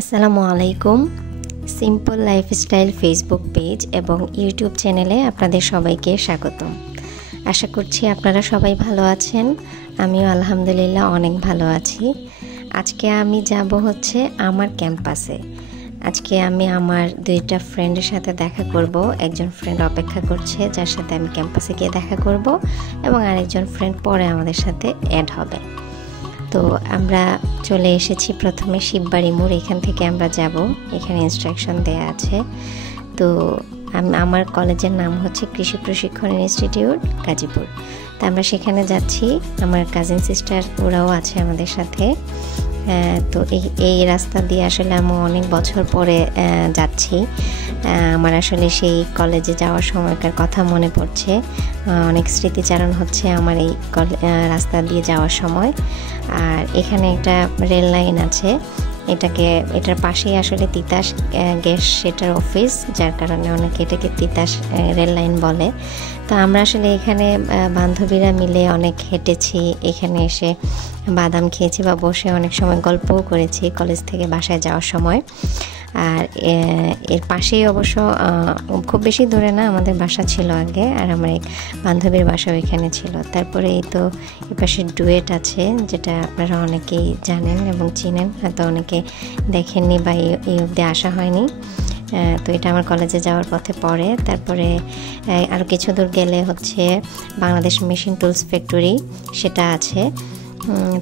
আসসালামু আলাইকুম। Simple lifestyle Facebook page এবং ইউটিউব চ্যানেলে আপনাদের সবাইকে স্বাগতম। আশা করছি আপনারা সবাই ভালো আছেন। আমিও আলহামদুলিল্লাহ অনেক ভালো আছি। আজকে আমি যাব হচ্ছে আমার ক্যাম্পাসে। আজকে আমি আমার দুইটা ফ্রেন্ডের সাথে দেখা করব। একজন ফ্রেন্ড অপেক্ষা করছে, যার সাথে আমি ক্যাম্পাসে গিয়ে দেখা করব, এবং আরেকজন ফ্রেন্ড পরে আমাদের সাথে অ্যাড হবে। তো আমরা চলে এসেছি প্রথমে শিববাড়ি মোড়। এখান থেকে আমরা যাব, এখানে ইনস্ট্রাকশন দেয়া আছে। তো আমার কলেজের নাম হচ্ছে কৃষি প্রশিক্ষণ ইনস্টিটিউট গাজীপুর। তো আমরা সেখানে যাচ্ছি। আমার কাজিন সিস্টার ওরাও আছে আমাদের সাথে। তো এই রাস্তা দিয়ে আসলে আমি অনেক বছর পরে যাচ্ছি। আমার আসলে সেই কলেজে যাওয়ার সময়কার কথা মনে পড়ছে। অনেক স্মৃতিচারণ হচ্ছে আমার এই রাস্তা দিয়ে যাওয়ার সময়। আর এখানে একটা রেল লাইন আছে, এটার পাশেই আসলে তিতাস গ্যাস সেটার অফিস, যার কারণে অনেকে এটাকে তিতাস রেল লাইন বলে। তো আমরা আসলে এখানে বান্ধবীরা মিলে অনেক হেঁটেছি, এখানে এসে বাদাম খেয়েছি বা বসে অনেক সময় গল্পও করেছি কলেজ থেকে বাসায় যাওয়ার সময়। আর এর পাশেই অবশ্য খুব বেশি দূরে না আমাদের বাসা ছিল আগে, আর আমার এক বান্ধবীর বাসাও এখানে ছিল। তারপরে এই তো এ পাশে ডুয়েট আছে, যেটা আপনারা অনেকেই জানেন এবং চিনেন, হয়তো অনেকে দেখেননি বা এই অবধি আসা হয়নি। তো এটা আমার কলেজে যাওয়ার পথে পড়ে। তারপরে আরও কিছু দূর গেলে হচ্ছে বাংলাদেশ মেশিন টুলস ফ্যাক্টরি, সেটা আছে।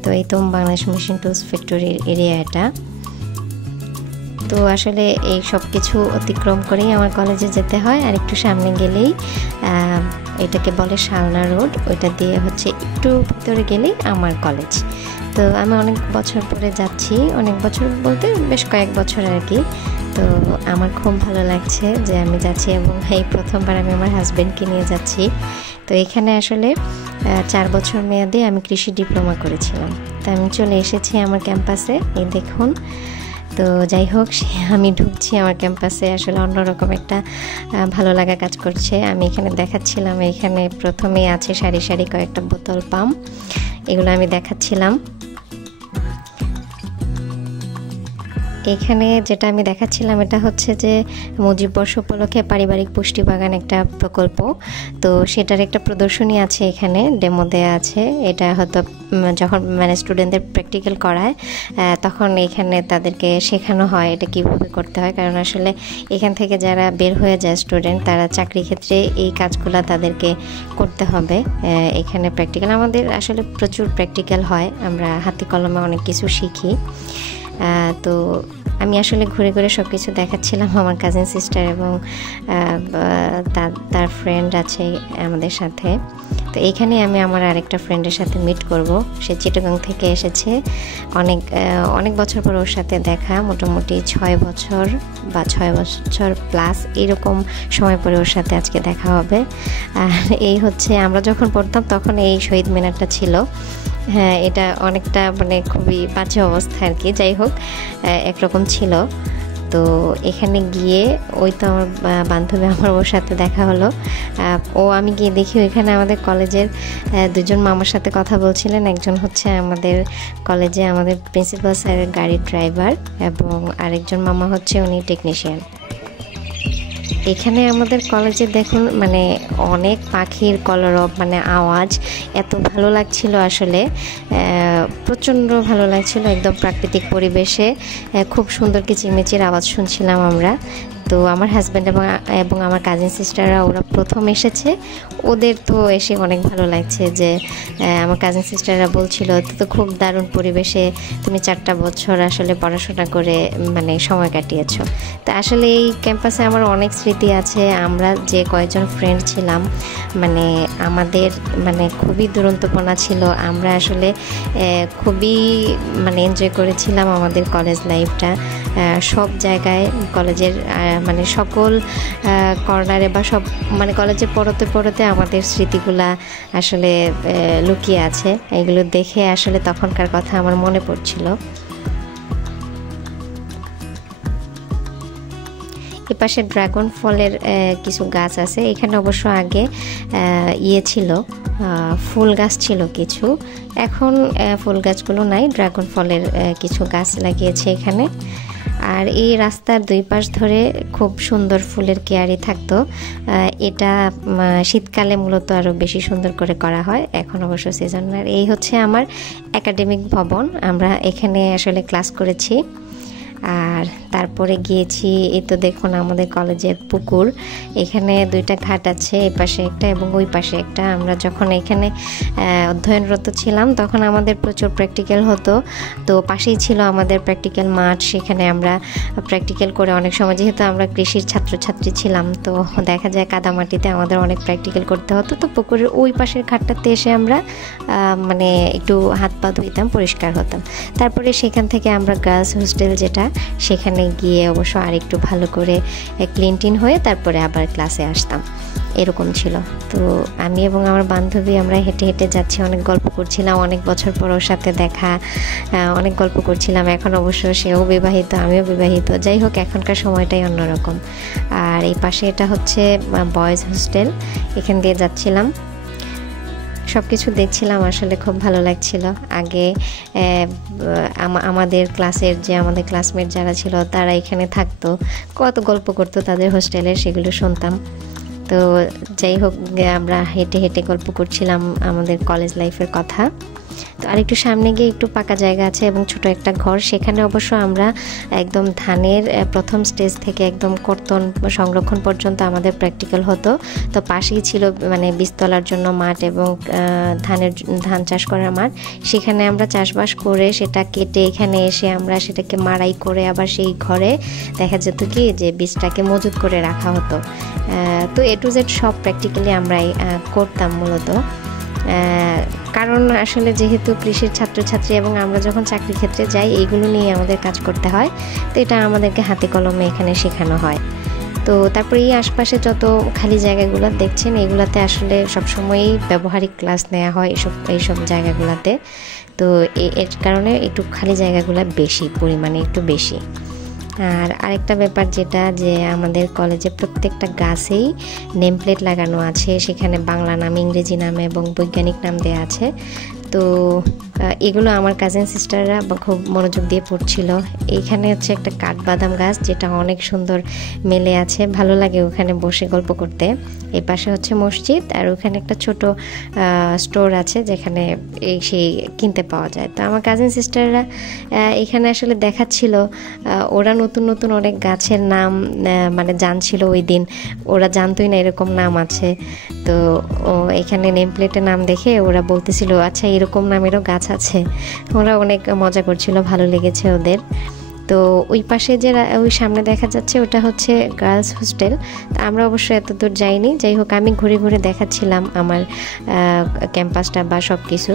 তো এই তো বাংলাদেশ মেশিন টুলস ফ্যাক্টরির এরিয়া এটা। তো আসলে এই সব কিছু অতিক্রম করেই আমার কলেজে যেতে হয়। আর একটু সামনে গেলেই এটাকে বলে শালনা রোড, ওইটা দিয়ে হচ্ছে একটু ভিতরে গেলেই আমার কলেজ। তো আমি অনেক বছর পরে যাচ্ছি, অনেক বছর বলতে বেশ কয়েক বছর আর কি। তো আমার খুব ভালো লাগছে যে আমি যাচ্ছি, এবং এই প্রথমবার আমি আমার হাজব্যান্ডকে নিয়ে যাচ্ছি। তো এখানে আসলে 4 বছর মেয়াদে আমি কৃষি ডিপ্লোমা করেছিলাম। তো আমি চলে এসেছি আমার ক্যাম্পাসে, এই দেখুন। তো যাই হোক, আমি ঢুকছি আমার ক্যাম্পাসে, আসলে অন্যরকম একটা ভালো লাগা কাজ করছে। আমি এখানে দেখাচ্ছিলাম, এখানে প্রথমেই আছে সারি সারি কয়েকটা বোতল পাম্প, এগুলো আমি দেখাচ্ছিলাম। এখানে যেটা আমি দেখাচ্ছিলাম এটা হচ্ছে যে মুজিব বর্ষ উপলক্ষে পারিবারিক পুষ্টি বাগান একটা প্রকল্প। তো সেটার একটা প্রদর্শনী আছে, এখানে ডেমো দেওয়া আছে। এটা হয়তো যখন স্টুডেন্টদের প্র্যাকটিক্যাল করায় তখন এখানে তাদেরকে শেখানো হয় এটা কীভাবে করতে হয়। কারণ আসলে এখান থেকে যারা বের হয়ে যায় স্টুডেন্ট, তারা চাকরি ক্ষেত্রে এই কাজগুলো তাদেরকে করতে হবে। এখানে প্র্যাকটিক্যাল, আমাদের আসলে প্রচুর প্র্যাকটিক্যাল হয়, আমরা হাতে কলমে অনেক কিছু শিখি। তো আমি আসলে ঘুরে ঘুরে সব কিছু দেখাচ্ছিলাম আমার কাজিন সিস্টার এবং তার ফ্রেন্ড আছে আমাদের সাথে। তো এইখানে আমি আমার আরেকটা ফ্রেন্ডের সাথে মিট করব। সে চিটাগাং থেকে এসেছে, অনেক বছর পর ওর সাথে দেখা, মোটামুটি 6 বছর বা 6 বছর প্লাস এরকম সময় পরে ওর সাথে আজকে দেখা হবে। আর এই হচ্ছে, আমরা যখন পড়তাম তখন এই শহীদ মিনারটা ছিল। হ্যাঁ, এটা অনেকটা খুবই বাজে অবস্থা আর কি। যাই হোক, একরকম ছিল। তো এখানে গিয়ে ওই তো আমার বান্ধবী, আমার ওর সাথে দেখা হলো। আমি গিয়ে দেখি ওইখানে আমাদের কলেজের দুজন মামার সাথে কথা বলছিলেন। একজন হচ্ছে আমাদের কলেজে আমাদের প্রিন্সিপাল স্যারের গাড়ির ড্রাইভার, এবং আরেকজন মামা হচ্ছে উনি টেকনিশিয়ান। এখানে আমাদের কলেজে দেখুন অনেক পাখির কলরব, আওয়াজ, এত ভালো লাগছিল আসলে, প্রচণ্ড ভালো লাগছিল। একদম প্রাকৃতিক পরিবেশে খুব সুন্দর কিচিরমিচির আওয়াজ শুনছিলাম আমরা। তো আমার হাজব্যান্ড এবং আমার কাজিন সিস্টাররা ওরা প্রথম এসেছে, ওদের তো এসে অনেক ভালো লাগছে। যে আমার কাজিন সিস্টাররা বলছিল তো খুব দারুণ পরিবেশে তুমি 4টা বছর আসলে পড়াশোনা করে সময় কাটিয়েছো। তো আসলে এই ক্যাম্পাসে আমার অনেক স্মৃতি আছে। আমরা যে কয়েকজন ফ্রেন্ড ছিলাম, আমাদের খুবই দুরন্তপনা ছিল। আমরা আসলে খুবই এনজয় করেছিলাম আমাদের কলেজ লাইফটা। সব জায়গায় কলেজের সকল কর্নারে বা সব কলেজে পড়তে পড়তে আমাদের স্মৃতিগুলা আসলে লুকিয়ে আছে। এগুলো দেখে আসলে তখনকার কথা আমার মনে পড়ছিল। এপাশে ড্রাগন ফলের কিছু গাছ আছে। এখানে অবশ্য আগে ছিল, ফুল গাছ ছিল কিছু, এখন ফুল গাছগুলো নাই, ড্রাগন ফলের কিছু গাছ লাগিয়েছে এখানে। আর এই রাস্তার দুই পাশ ধরে খুব সুন্দর ফুলের কেয়ারি থাকতো। এটা শীতকালে মূলত আরও বেশি সুন্দর করে করা হয়, এখন অবশ্য সিজন। আর এই হচ্ছে আমার একাডেমিক ভবন, আমরা এখানে আসলে ক্লাস করেছি। আর তারপরে গিয়েছি, এই তো দেখুন আমাদের কলেজের পুকুর, এখানে দুইটা ঘাট আছে, এই পাশে একটা এবং ওই পাশে একটা। আমরা যখন এখানে অধ্যয়নরত ছিলাম তখন আমাদের প্রচুর প্র্যাকটিক্যাল হতো, তো পাশেই ছিল আমাদের প্র্যাকটিক্যাল মাঠ, সেখানে আমরা প্র্যাকটিক্যাল করে অনেক সময়, যেহেতু আমরা কৃষির ছাত্রছাত্রী ছিলাম, তো দেখা যায় কাদামাটিতে আমাদের অনেক প্র্যাকটিক্যাল করতে হতো। তো পুকুরের ওই পাশের ঘাটটাতে এসে আমরা মানে একটু হাত পা ধুইতাম, পরিষ্কার হতাম। তারপরে সেখান থেকে আমরা গার্লস হোস্টেল যেটা, সেখানে গিয়ে অবশ্য আর একটু ভালো করে ক্লিন টিন হয়ে তারপরে আবার ক্লাসে আসতাম, এরকম ছিল। তো আমি এবং আমার বান্ধবী আমরা হেঁটে হেঁটে যাচ্ছি, অনেক গল্প করছিলাম, অনেক বছর পর ওর সাথে দেখা, অনেক গল্প করছিলাম। এখন অবশ্য সেও বিবাহিত, আমিও বিবাহিত, যাই হোক এখনকার সময়টাই অন্যরকম। আর এই পাশে এটা হচ্ছে বয়েজ হোস্টেল, এখান দিয়ে যাচ্ছিলাম, সব কিছু দেখছিলাম, আসলে খুব ভালো লাগছিল। আগে আমাদের ক্লাসের যে আমাদের ক্লাসমেট যারা ছিল তারা এখানে থাকতো, কত গল্প করতো তাদের হোস্টেলের, সেগুলো শুনতাম। তো যাই হোক আমরা হেঁটে হেঁটে গল্প করছিলাম আমাদের কলেজ লাইফের কথা। তো আরেকটু সামনে গিয়ে একটু পাকা জায়গা আছে এবং ছোট একটা ঘর, সেখানে অবশ্য আমরা একদম ধানের প্রথম স্টেজ থেকে একদম কর্তন সংরক্ষণ পর্যন্ত আমাদের প্র্যাকটিক্যাল হতো। তো পাশেই ছিল মানে বীজতলার জন্য মাঠ এবং ধান চাষ করার মাঠ, সেখানে আমরা চাষবাস করে সেটা কেটে এখানে এসে আমরা সেটাকে মাড়াই করে আবার সেই ঘরে দেখা যেত কি যে বীজটাকে মজুত করে রাখা হতো। তো এ টু জেড সব প্র্যাকটিক্যালি আমরাই করতাম মূলত, কারণ আসলে যেহেতু কৃষির ছাত্রছাত্রী এবং আমরা যখন চাকরি ক্ষেত্রে যাই এইগুলো নিয়ে আমাদের কাজ করতে হয়, তো এটা আমাদেরকে হাতে কলমে এখানে শেখানো হয়। তো তারপরে এই আশপাশে যত খালি জায়গাগুলো দেখছেন এগুলাতে আসলে সবসময়ই ব্যবহারিক ক্লাস নেওয়া হয় এইসব জায়গাগুলোতে। তো এর কারণে একটু খালি জায়গাগুলো বেশি পরিমাণে একটু বেশি। আর আরেকটা ব্যাপার যেটা, যে আমাদের কলেজে প্রত্যেকটা গাছেই নেম প্লেট লাগানো আছে, সেখানে বাংলা নাম, ইংরেজি নাম এবং বৈজ্ঞানিক নাম দেওয়া আছে। তো এগুলো আমার কাজিন সিস্টাররা খুব মনোযোগ দিয়ে পড়ছিল। এইখানে হচ্ছে একটা কাঠবাদাম গাছ, যেটা অনেক সুন্দর মেলে আছে, ভালো লাগে ওখানে বসে গল্প করতে। এই পাশে হচ্ছে মসজিদ, আর ওখানে একটা ছোট স্টোর আছে যেখানে সেই কিনতে পাওয়া যায়। তো আমার কাজিন সিস্টাররা এখানে আসলে দেখাচ্ছিল, ওরা নতুন নতুন অনেক গাছের নাম মানে জানছিল, ওই দিন ওরা জানতোই না এরকম নাম আছে। তো এখানে নেম প্লেটের নাম দেখে ওরা বলতেছিল আচ্ছা এরকম নামেরও গাছ আছে, ওরা অনেক মজা করছিল, ভালো লেগেছে ওদের। তো ওই পাশে যে ওই সামনে দেখা যাচ্ছে ওটা হচ্ছে গার্লস হোস্টেল। আমরা অবশ্য এত দূর যাইনি, যাই হোক আমি ঘুরে ঘুরে দেখাচ্ছিলাম আমার ক্যাম্পাসটা বা সব কিছু।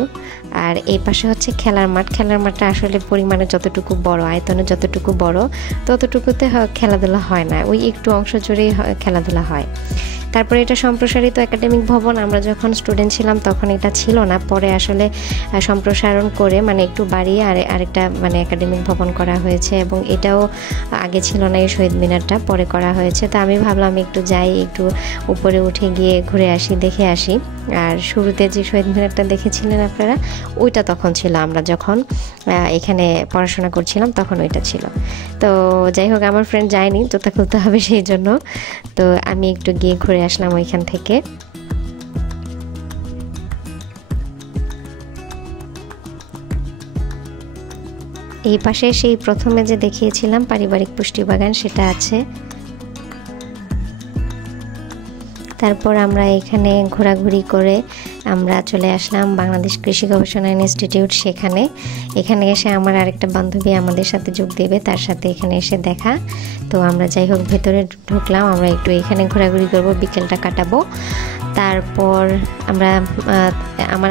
আর এই পাশে হচ্ছে খেলার মাঠ, খেলার মাঠটা আসলে পরিমাণে যতটুকু বড়, আয়তনে যতটুকু বড় ততটুকুতে খেলাধুলা হয় না, ওই একটু অংশ জুড়েই খেলাধুলা হয়। তারপরে এটা সম্প্রসারিত একাডেমিক ভবন, আমরা যখন স্টুডেন্ট ছিলাম তখন এটা ছিল না, পরে আসলে সম্প্রসারণ করে মানে একটু বাড়িয়ে আরেকটা মানে একাডেমিক ভবন করা হয়েছে, এবং এটাও আগে ছিল না, এই শহীদ মিনারটা পরে করা হয়েছে। তো আমি ভাবলাম একটু যাই, একটু উপরে উঠে গিয়ে ঘুরে আসি, দেখে আসি। আর শুরুতে যে শহীদ মিনারটা দেখেছিলেন আপনারা, ওইটা তখন ছিল, আমরা যখন এখানে পড়াশোনা করছিলাম তখন ওইটা ছিল। তো যাই হোক আমার ফ্রেন্ড যায়নি, জুতা খুলতে হবে সেই জন্য, তো আমি একটু গিয়ে ঘুরে আসলাম ওইখান থেকে। এই পাশে সেই প্রথমে যে দেখিয়েছিলাম পারিবারিক পুষ্টি বাগান, সেটা আছে। তারপর আমরা এখানে ঘোরাঘুরি করে আমরা চলে আসলাম বাংলাদেশ কৃষি গবেষণা ইনস্টিটিউট, এখানে এসে আমার আরেকটা বান্ধবী আমাদের সাথে যোগ দেবে, তার সাথে এখানে এসে দেখা। তো আমরা যাই হোক ভেতরে ঢুকলাম, আমরা একটু এখানে ঘোরাঘুরি করব, বিকেলটা কাটাবো। তারপর আমরা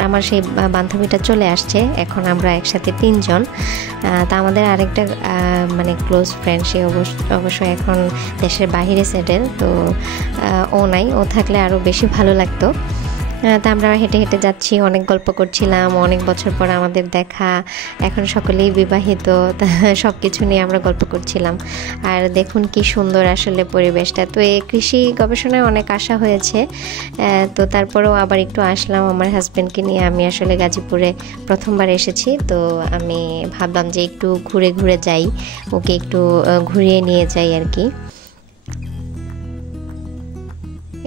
আমার সেই বান্ধবীটা চলে আসছে, এখন আমরা একসাথে 3 জন। তা আমাদের আরেকটা মানে ক্লোজ ফ্রেন্ড, সে অবশ্য এখন দেশের বাইরে সেটেল, তো ও নাই, ও থাকলে আরও বেশি ভালো লাগতো। তা আমরা হেঁটে হেঁটে যাচ্ছি, অনেক গল্প করছিলাম, অনেক বছর পর আমাদের দেখা, এখন সকলেই বিবাহিত, সব কিছু নিয়ে আমরা গল্প করছিলাম। আর দেখুন কি সুন্দর আসলে পরিবেশটা। তো এই কৃষি গবেষণায় অনেক আশা হয়েছে, তো তারপরেও আবার একটু আসলাম আমার হাজব্যান্ডকে নিয়ে। আমি আসলে গাজীপুরে প্রথমবার এসেছি, তো আমি ভাবলাম যে একটু ঘুরে ঘুরে যাই, ওকে একটু ঘুরিয়ে নিয়ে যাই আর কি।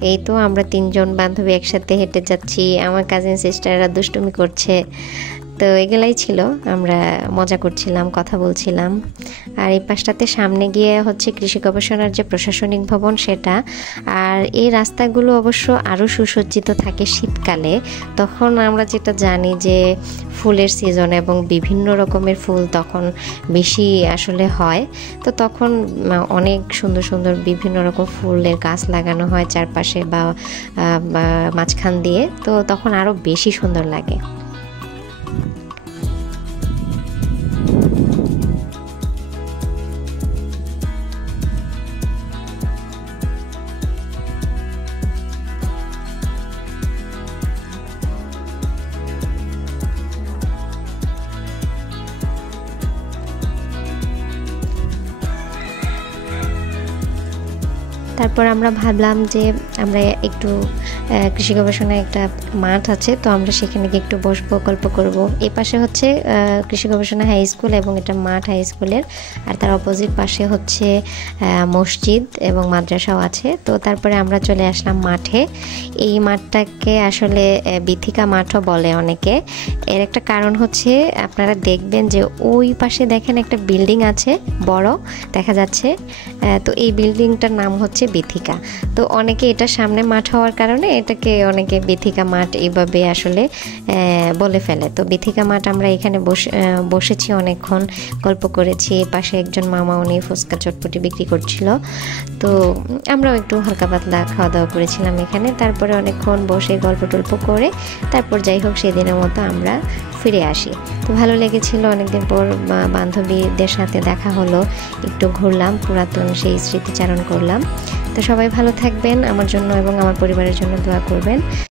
এই তো আমরা 3 জন বান্ধবী একসাথে হেঁটে যাচ্ছি, আমার কাজিন সিস্টাররা দুষ্টুমি করছে, তো এগুলাই ছিল, আমরা মজা করছিলাম, কথা বলছিলাম। আর এই পাশটাতে সামনে গিয়ে হচ্ছে কৃষি গবেষণার যে প্রশাসনিক ভবন সেটা। আর এই রাস্তাগুলো অবশ্য আরও সুসজ্জিত থাকে শীতকালে, তখন আমরা যেটা জানি যে ফুলের সিজন এবং বিভিন্ন রকমের ফুল তখন বেশি আসলে হয়, তো তখন অনেক সুন্দর সুন্দর বিভিন্ন রকম ফুলের গাছ লাগানো হয় চারপাশে বা মাঝখান দিয়ে, তো তখন আরও বেশি সুন্দর লাগে। তারপর আমরা ভাবলাম যে আমরা একটু কৃষি গবেষণায় একটা মাঠ আছে, তো আমরা সেখানে গিয়ে একটু বসবো, গল্প করব। এই পাশে হচ্ছে কৃষি গবেষণা হাই স্কুল এবং এটা মাঠ হাই স্কুলের, আর তার অপোজিট পাশে হচ্ছে মসজিদ এবং মাদ্রাসাও আছে। তো তারপরে আমরা চলে আসলাম মাঠে। এই মাঠটাকে আসলে বিথিকা মাঠও বলে অনেকে। এর একটা কারণ হচ্ছে আপনারা দেখবেন যে ওই পাশে দেখেন একটা বিল্ডিং আছে, বড় দেখা যাচ্ছে, তো এই বিল্ডিংটার নাম হচ্ছে বিথিকা। তো অনেকে এটা সামনে মাঠ হওয়ার কারণে এটাকে অনেকে বিথিকা মাঠ এইভাবে আসলে বলে ফেলে। তো বিথিকা মাঠ আমরা এখানে বসেছি, অনেকক্ষণ গল্প করেছি। পাশে একজন মামা, উনি ফুচকা চটপটি বিক্রি করছিল, তো আমরাও একটু হালকা পাতলা খাওয়া দাওয়া করেছিলাম এখানে। তারপরে অনেকক্ষণ বসে গল্প টল্প করে তারপর যাই হোক সেদিনের মতো আমরা ফিরে আসি। তো ভালো লেগেছিল, অনেকদিন পর বান্ধবীদের সাথে দেখা হলো, একটু ঘুরলাম, পুরাতন সেই স্মৃতিচারণ করলাম। তো সবাই ভালো থাকবেন, আমার জন্য এবং আমার পরিবারের জন্য দোয়া করবেন।